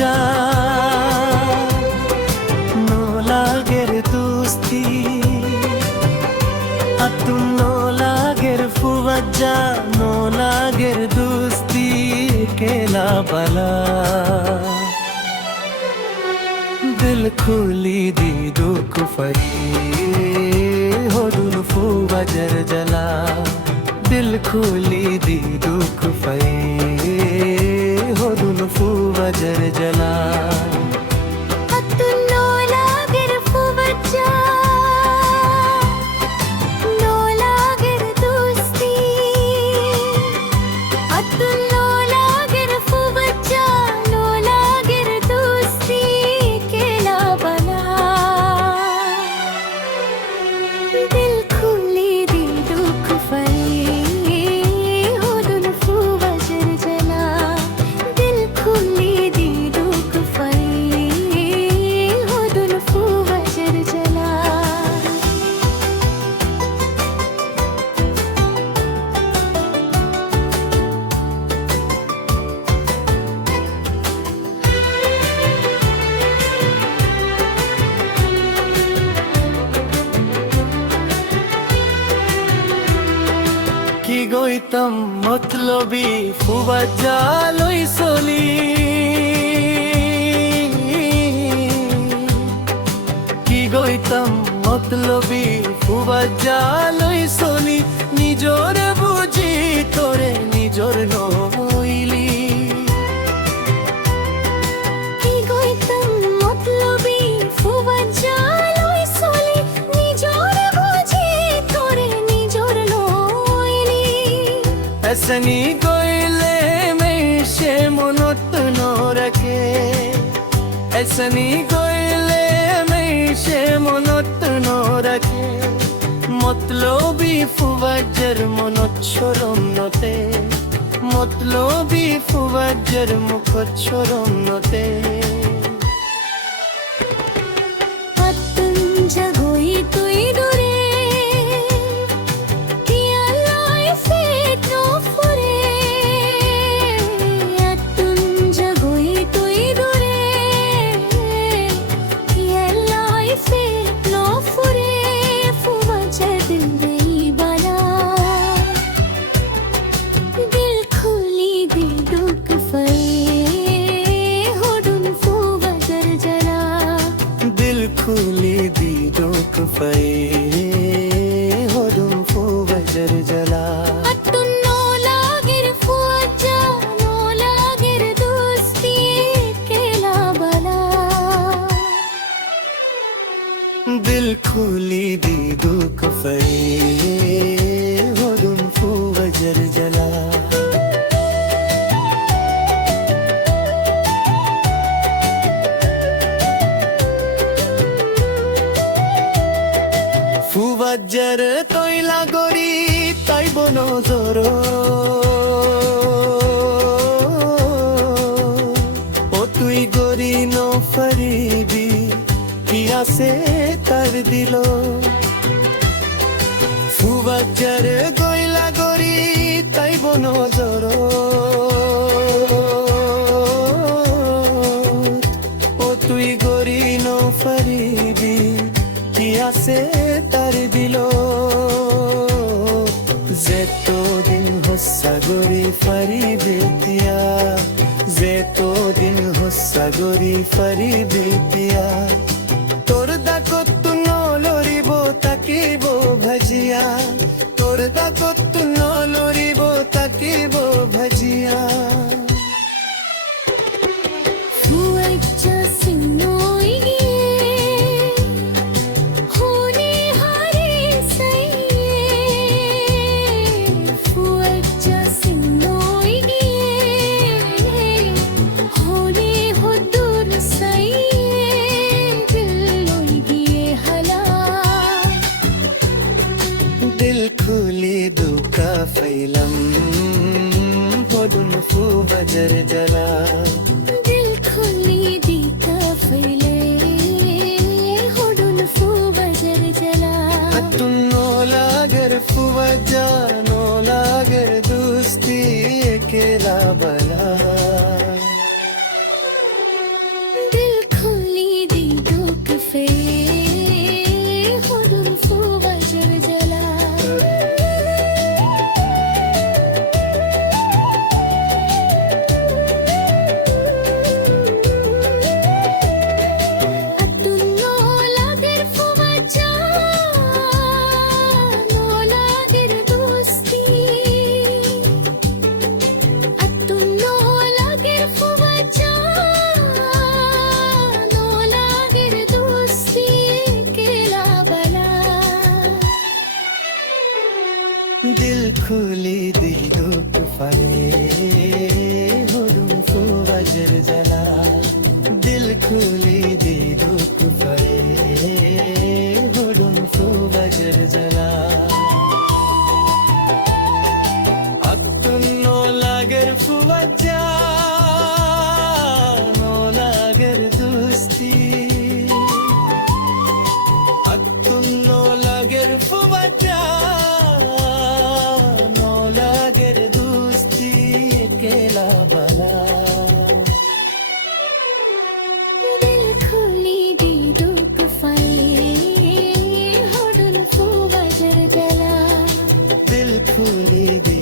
ফুবাজ্জা no লাগের দোস্তি আতুম no লাগের ফুবাজ্জা no লাগের দোস্তি কেলা বালা दिल खोली दी दुख फरी हो दुन फुबज्जर जला दिल खोली दी दुख फरी हो दुन फुबज्जर जला কি গইতাম মতলবি ফুবাজ্জা লই চলি কি গইতাম মতলবি ফুবাজ্জা লই চলি নিজর বুঝি তোরে নিজর নইলি কি গইতাম মতলবি ফুবাজ্জা লই চলি নিজর বুঝি তোরে নিজর ऐसनी कोयले में शे मनोत न रखे ऐसनी कोयले में शे मनोत न रखे मतलबी ফুবাজ্জার মনত শরম নতে मतलबी ফুবাজ্জার মুখত শরম নতে আতুন জাগই তুই দূরে खुली दी दुख फई हो दुन फुबज्जर जला अतुन नो लागेर फुबज्जा नो लागेर दोस्ती केला बला दिल खुली दी दुख फई हो दुन फुबज्जर जला ফুবাজ্জার তৈলা গরি তাই বনজর ও তুই গরি ন ফরিবি কি আছে তার দিল ফুবাজ্জার গইলা গরি তাই বনজর ও তুই গরি ন ফরিবি কি আছে তার দিল যেতো দিন হসাগরি ফারি বেতিয়া যেতো দিন হসাগরি ফারি বেতিয়া তোর দাকত নলরিব তাকিব ভাজিয়া তোর দাকত নলরিব তাকিব ভাজিয়া ফুবাজ্জা সিনোই दिल खुली दुका फैलम हो दुन फुबज्जर जला दिल खुली दीका फैले हो दुन फुबज्जर जला अतुन नो लागेर ফুবাজ্জা नो लागेर दोस्ती केला बला খুলি দি দুঃখ ফায়ে হডুন ফু বজর জ্বালা দিল খুলি দি দুঃখ ফায়ে হডুন ফু বজর জ্বালা no lager fuvaja no lager dosti atun no lager fuvaja no lager dosti kela bala दिल खुली दी दुख फाए होडुन फू बजर जला dil khuli di